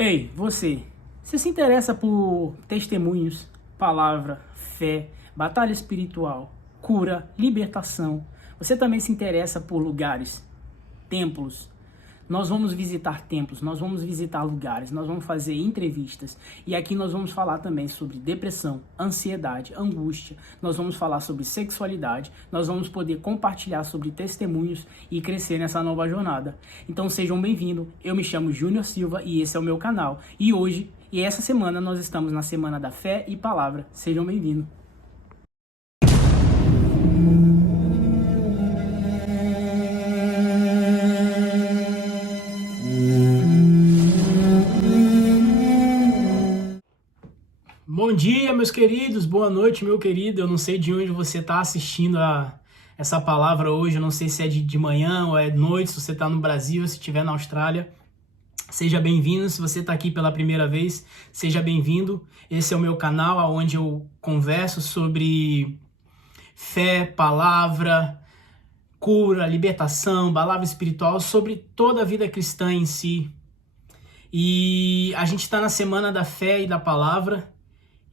Ei, você se interessa por testemunhos, palavra, fé, batalha espiritual, cura, libertação? Você também se interessa por lugares, templos? Nós vamos visitar templos, nós vamos visitar lugares, nós vamos fazer entrevistas e aqui nós vamos falar também sobre depressão, ansiedade, angústia, nós vamos falar sobre sexualidade, nós vamos poder compartilhar sobre testemunhos e crescer nessa nova jornada. Então sejam bem-vindos, eu me chamo Júnior Silva e esse é o meu canal. E hoje, e essa semana, nós estamos na Semana da Fé e Palavra. Sejam bem-vindos. Bom dia, meus queridos, boa noite, meu querido. Eu não sei de onde você está assistindo essa palavra hoje, eu não sei se é de manhã ou é de noite, se você está no Brasil, se estiver na Austrália. Seja bem-vindo, se você está aqui pela primeira vez, seja bem-vindo. Esse é o meu canal, onde eu converso sobre fé, palavra, cura, libertação, palavra espiritual, sobre toda a vida cristã em si. E a gente está na Semana da Fé e da Palavra.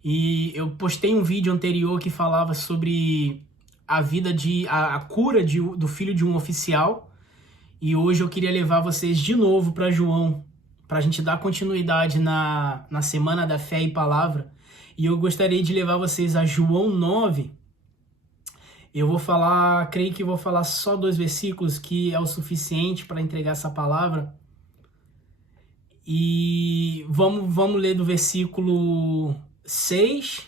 E eu postei um vídeo anterior que falava sobre a cura do filho de um oficial. E hoje eu queria levar vocês de novo para João, para a gente dar continuidade na Semana da Fé e Palavra. E eu gostaria de levar vocês a João 9. Eu vou falar, creio que vou falar só 2 versículos, que é o suficiente para entregar essa palavra. E vamos ler do versículo 6.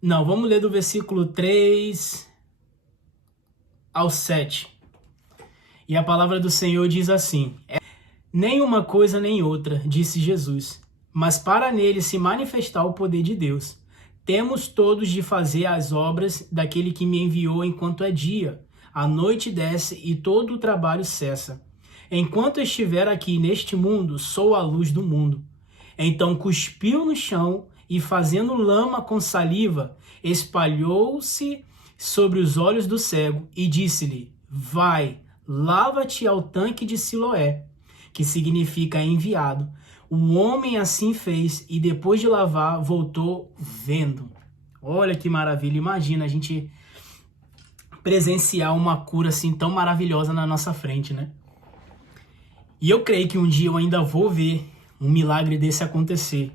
Não, vamos ler do versículo 3 ao 7. E a palavra do Senhor diz assim: nem uma coisa nem outra, disse Jesus, mas para nele se manifestar o poder de Deus. Temos todos de fazer as obras daquele que me enviou enquanto é dia. A noite desce e todo o trabalho cessa. Enquanto estiver aqui neste mundo, sou a luz do mundo. Então cuspiu no chão e, fazendo lama com saliva, espalhou-se sobre os olhos do cego e disse-lhe: vai, lava-te ao tanque de Siloé, que significa enviado. Um homem assim fez e, depois de lavar, voltou vendo. Olha que maravilha, imagina a gente presenciar uma cura assim tão maravilhosa na nossa frente, né? E eu creio que um dia eu ainda vou ver um milagre desse acontecer.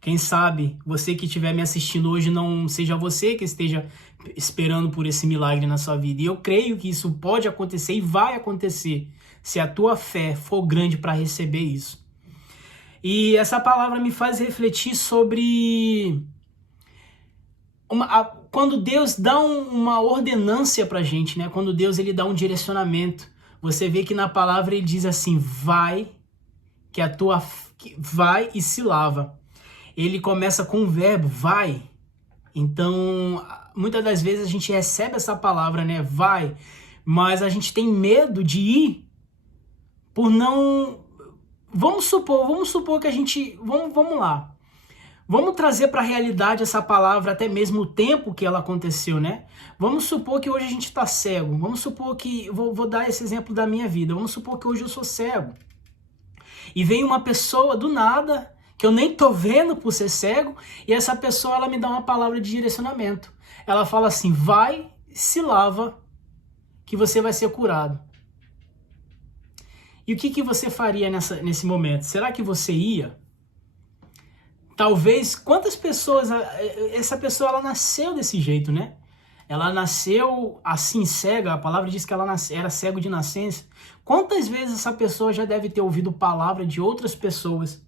Quem sabe você que estiver me assistindo hoje não seja você que esteja esperando por esse milagre na sua vida. E eu creio que isso pode acontecer e vai acontecer se a tua fé for grande para receber isso. E essa palavra me faz refletir sobre quando Deus dá uma ordenância para a gente, né? Quando Deus ele dá um direcionamento. Você vê que na palavra ele diz assim: vai, vai e se lava. Ele começa com o verbo vai. Então, muitas das vezes a gente recebe essa palavra, né? Vai, mas a gente tem medo de ir por não... Vamos supor que a gente... Vamos lá. Vamos trazer para a realidade essa palavra, até mesmo o tempo que ela aconteceu, né? Vamos supor que hoje a gente está cego. Vamos supor que... Vou dar esse exemplo da minha vida. Vamos supor que hoje eu sou cego. E vem uma pessoa do nada, que eu nem tô vendo por ser cego, e essa pessoa ela me dá uma palavra de direcionamento. Ela fala assim: vai, se lava, que você vai ser curado. E o que você faria nesse momento? Será que você ia? Talvez, quantas pessoas... Essa pessoa ela nasceu desse jeito, né? Ela nasceu assim cega, a palavra diz que ela era cego de nascença. Quantas vezes essa pessoa já deve ter ouvido palavra de outras pessoas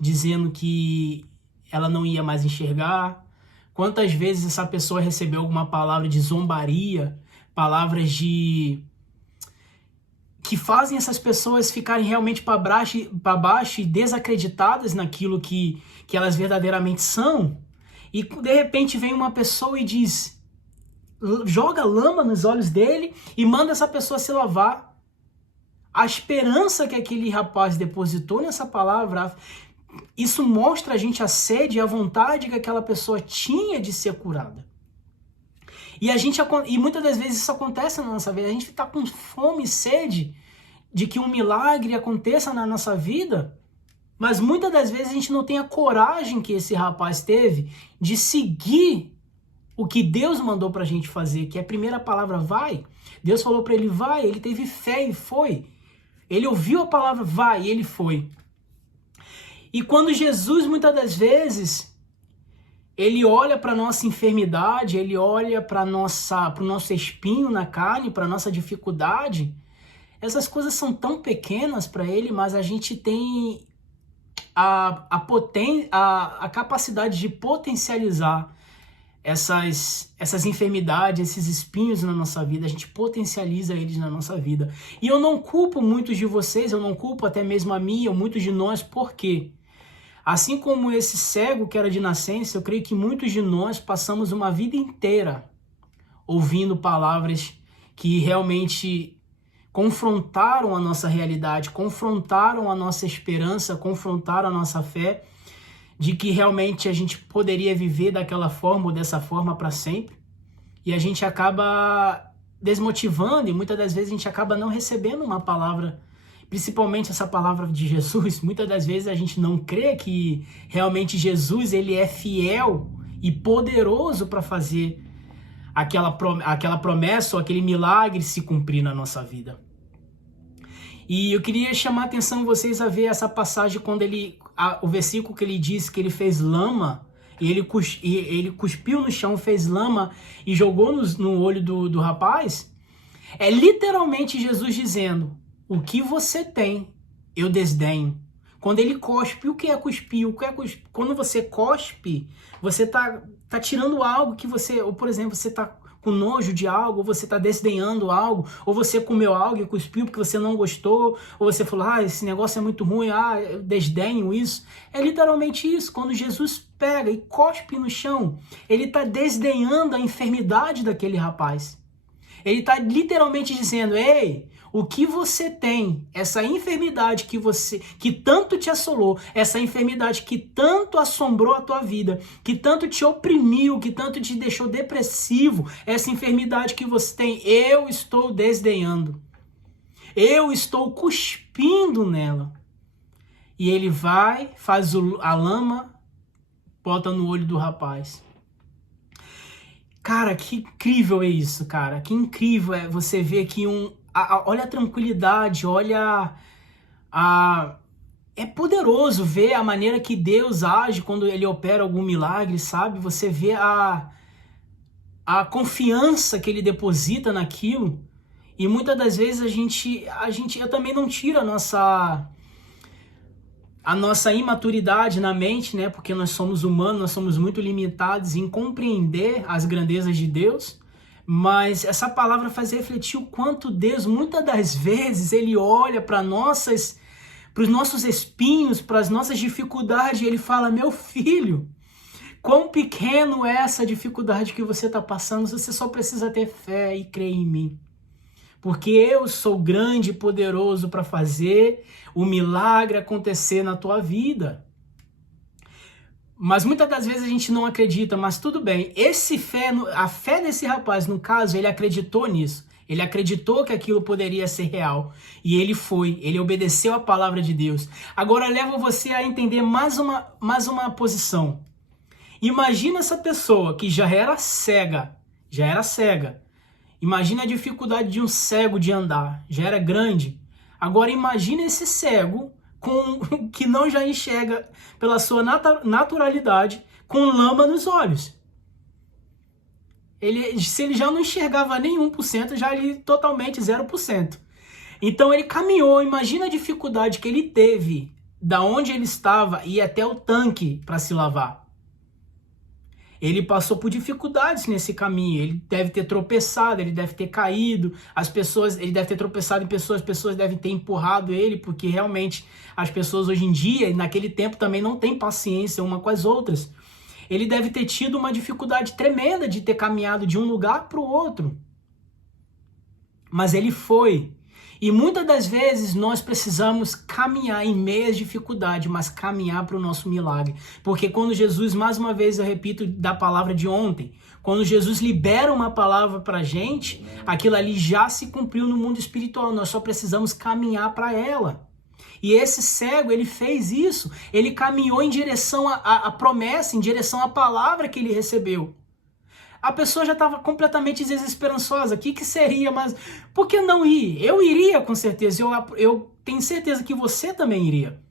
dizendo que ela não ia mais enxergar? Quantas vezes essa pessoa recebeu alguma palavra de zombaria, palavras que fazem essas pessoas ficarem realmente para baixo e desacreditadas naquilo que elas verdadeiramente são? E de repente vem uma pessoa e diz... joga lama nos olhos dele e manda essa pessoa se lavar. A esperança que aquele rapaz depositou nessa palavra, isso mostra a gente a sede e a vontade que aquela pessoa tinha de ser curada. E muitas das vezes isso acontece na nossa vida. A gente está com fome e sede de que um milagre aconteça na nossa vida, Mas muitas das vezes a gente não tem a coragem que esse rapaz teve de seguir o que Deus mandou pra gente fazer, que é a primeira palavra, vai. Deus falou pra ele, vai, ele teve fé e foi. Ele ouviu a palavra, vai, e ele foi. E quando Jesus, muitas das vezes, ele olha para nossa enfermidade, ele olha para o nosso espinho na carne, para nossa dificuldade, essas coisas são tão pequenas para ele, mas a gente tem a capacidade de potencializar essas enfermidades, esses espinhos na nossa vida, a gente potencializa eles na nossa vida. E eu não culpo muitos de vocês, eu não culpo até mesmo a mim, ou muitos de nós, por quê? Assim como esse cego que era de nascença, eu creio que muitos de nós passamos uma vida inteira ouvindo palavras que realmente confrontaram a nossa realidade, confrontaram a nossa esperança, confrontaram a nossa fé, de que realmente a gente poderia viver daquela forma ou dessa forma para sempre. E a gente acaba desmotivando e muitas das vezes a gente acaba não recebendo uma palavra, principalmente essa palavra de Jesus. Muitas das vezes a gente não crê que realmente Jesus ele é fiel e poderoso para fazer aquela promessa ou aquele milagre se cumprir na nossa vida. E eu queria chamar a atenção de vocês a ver essa passagem quando o versículo que ele diz que ele fez lama, e ele cuspiu no chão, fez lama e jogou no olho do rapaz. É literalmente Jesus dizendo, o que você tem, eu desdenho. Quando ele cospe, o que é cuspir? Quando você cospe, você tá tirando algo que você, ou por exemplo, você tá com nojo de algo, ou você está desdenhando algo, ou você comeu algo e cuspiu porque você não gostou, ou você falou, esse negócio é muito ruim, eu desdenho isso. É literalmente isso. Quando Jesus pega e cospe no chão, ele está desdenhando a enfermidade daquele rapaz. Ele está literalmente dizendo, ei, o que você tem, essa enfermidade que tanto te assolou, essa enfermidade que tanto assombrou a tua vida, que tanto te oprimiu, que tanto te deixou depressivo, essa enfermidade que você tem, eu estou desdenhando. Eu estou cuspindo nela. E ele vai, faz a lama, bota no olho do rapaz. Cara, que incrível é isso, cara. Que incrível é você ver que olha a tranquilidade, olha é poderoso ver a maneira que Deus age quando ele opera algum milagre, sabe? Você vê a confiança que ele deposita naquilo. E muitas das vezes eu também não tiro a nossa imaturidade na mente, né? Porque nós somos humanos, nós somos muito limitados em compreender as grandezas de Deus. Mas essa palavra faz refletir o quanto Deus, muitas das vezes, ele olha para os nossos espinhos, para as nossas dificuldades, e ele fala, meu filho, quão pequeno é essa dificuldade que você está passando, você só precisa ter fé e crer em mim. Porque eu sou grande e poderoso para fazer o milagre acontecer na tua vida. Mas muitas das vezes a gente não acredita, mas tudo bem. A fé desse rapaz, no caso, ele acreditou nisso. Ele acreditou que aquilo poderia ser real. E ele obedeceu a palavra de Deus. Agora leva você a entender mais uma posição. Imagina essa pessoa que já era cega. Imagina a dificuldade de um cego de andar. Já era grande. Agora imagina esse cego que não já enxerga pela sua naturalidade, com lama nos olhos. Se ele já não enxergava nem 1%, já ele totalmente 0%. Então ele caminhou, imagina a dificuldade que ele teve, da onde ele estava, ir até o tanque para se lavar. Ele passou por dificuldades nesse caminho, ele deve ter tropeçado, ele deve ter caído, ele deve ter tropeçado em pessoas, as pessoas devem ter empurrado ele, porque realmente as pessoas hoje em dia, e naquele tempo também não têm paciência uma com as outras. Ele deve ter tido uma dificuldade tremenda de ter caminhado de um lugar para o outro. Mas ele foi. E muitas das vezes nós precisamos caminhar em meio às dificuldades, mas caminhar para o nosso milagre. Porque quando Jesus, mais uma vez eu repito da palavra de ontem, quando Jesus libera uma palavra para a gente, aquilo ali já se cumpriu no mundo espiritual, nós só precisamos caminhar para ela. E esse cego, ele fez isso. Ele caminhou em direção à promessa, em direção à palavra que ele recebeu. A pessoa já estava completamente desesperançosa. O que seria? Mas por que não ir? Eu iria, com certeza. Eu tenho certeza que você também iria.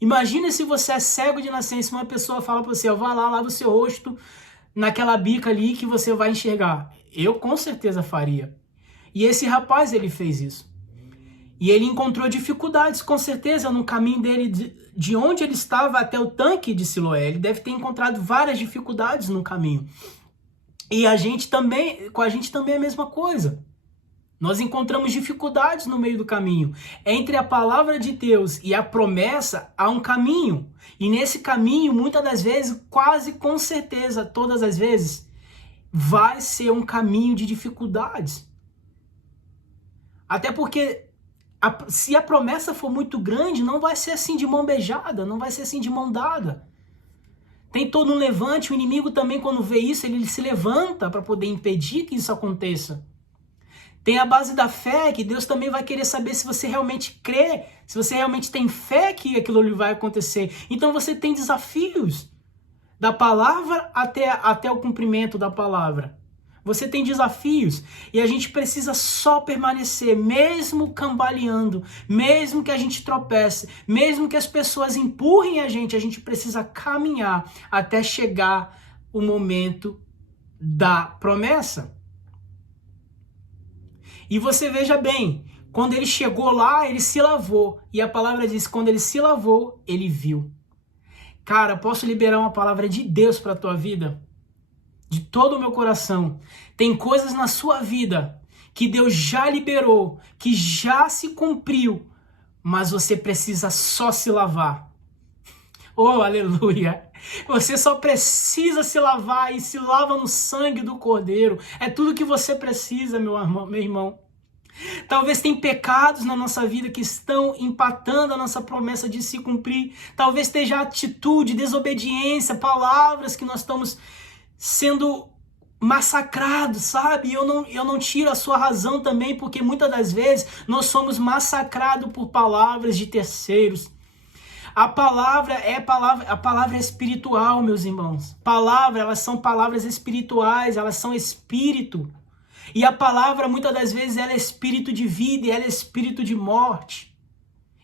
Imagina se você é cego de nascença e uma pessoa fala para você, vá lá, lava o seu rosto naquela bica ali que você vai enxergar. Eu com certeza faria. E esse rapaz, ele fez isso. E ele encontrou dificuldades, com certeza, no caminho dele, de onde ele estava até o tanque de Siloé. Ele deve ter encontrado várias dificuldades no caminho. E com a gente também é a mesma coisa. Nós encontramos dificuldades no meio do caminho. Entre a palavra de Deus e a promessa, há um caminho. E nesse caminho, muitas das vezes, quase com certeza, todas as vezes, vai ser um caminho de dificuldades. Até porque, se a promessa for muito grande, não vai ser assim de mão beijada, não vai ser assim de mão dada. Tem todo um levante, o inimigo também, quando vê isso, ele se levanta para poder impedir que isso aconteça. Tem a base da fé, que Deus também vai querer saber se você realmente crê, se você realmente tem fé que aquilo ali vai acontecer. Então você tem desafios da palavra até o cumprimento da palavra. Você tem desafios e a gente precisa só permanecer, mesmo cambaleando, mesmo que a gente tropece, mesmo que as pessoas empurrem a gente precisa caminhar até chegar o momento da promessa. E você veja bem, quando ele chegou lá, ele se lavou. E a palavra diz, quando ele se lavou, ele viu. Cara, posso liberar uma palavra de Deus para a tua vida? De todo o meu coração. Tem coisas na sua vida que Deus já liberou, que já se cumpriu, mas você precisa só se lavar. Oh, aleluia! Você só precisa se lavar e se lava no sangue do Cordeiro. É tudo que você precisa, meu irmão. Talvez tem pecados na nossa vida que estão empatando a nossa promessa de se cumprir. Talvez esteja atitude, desobediência, palavras que nós estamos sendo massacrados, sabe? Eu não tiro a sua razão também, porque muitas das vezes nós somos massacrados por palavras de terceiros. A palavra é espiritual, meus irmãos. Elas são palavras espirituais, elas são espírito. E a palavra, muitas das vezes, ela é espírito de vida e ela é espírito de morte.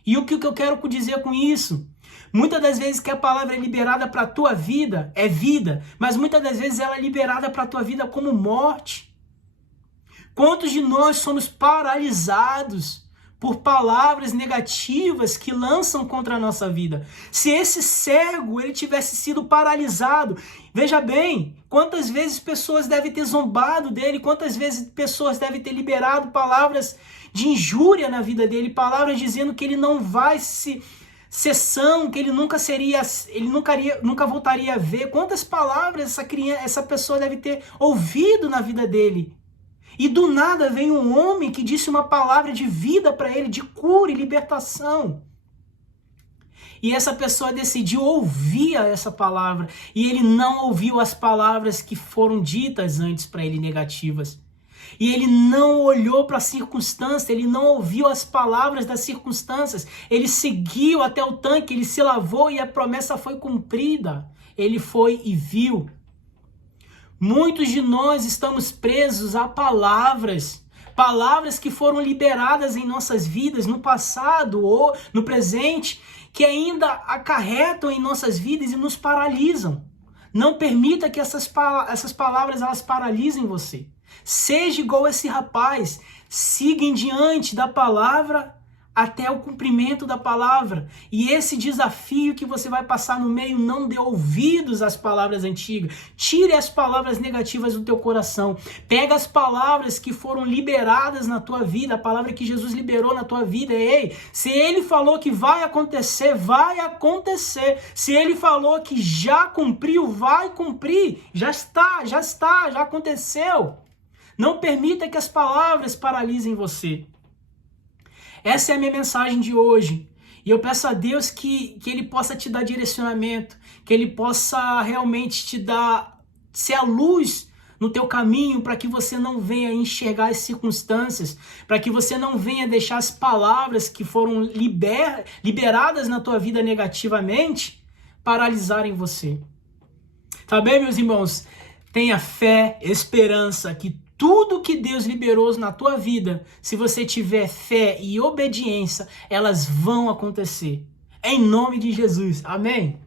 E o que eu quero dizer com isso? Muitas das vezes que a palavra é liberada para a tua vida, é vida, mas muitas das vezes ela é liberada para a tua vida como morte. Quantos de nós somos paralisados por palavras negativas que lançam contra a nossa vida? Se esse cego ele tivesse sido paralisado, veja bem, quantas vezes pessoas devem ter zombado dele, quantas vezes pessoas devem ter liberado palavras de injúria na vida dele, palavras dizendo que ele não vai ser são, que ele nunca voltaria a ver. Quantas palavras essa pessoa deve ter ouvido na vida dele? E do nada vem um homem que disse uma palavra de vida para ele, de cura e libertação. E essa pessoa decidiu ouvir essa palavra. E ele não ouviu as palavras que foram ditas antes para ele negativas. E ele não olhou para a circunstância, ele não ouviu as palavras das circunstâncias. Ele seguiu até o tanque, ele se lavou e a promessa foi cumprida. Ele foi e viu. Muitos de nós estamos presos a palavras que foram liberadas em nossas vidas no passado ou no presente, que ainda acarretam em nossas vidas e nos paralisam. Não permita que essas palavras elas paralisem você. Seja igual esse rapaz, siga em diante da palavra até o cumprimento da palavra. E esse desafio que você vai passar no meio, não dê ouvidos às palavras antigas. Tire as palavras negativas do teu coração. Pega as palavras que foram liberadas na tua vida, a palavra que Jesus liberou na tua vida. Ei, se ele falou que vai acontecer, vai acontecer. Se ele falou que já cumpriu, vai cumprir. Já aconteceu. Não permita que as palavras paralisem você. Essa é a minha mensagem de hoje. E eu peço a Deus que Ele possa te dar direcionamento, que Ele possa realmente ser a luz no teu caminho, para que você não venha enxergar as circunstâncias, para que você não venha deixar as palavras que foram liberadas na tua vida negativamente paralisarem você. Tá bem, meus irmãos? Tenha fé, esperança que tudo que Deus liberou na tua vida, se você tiver fé e obediência, elas vão acontecer. Em nome de Jesus. Amém?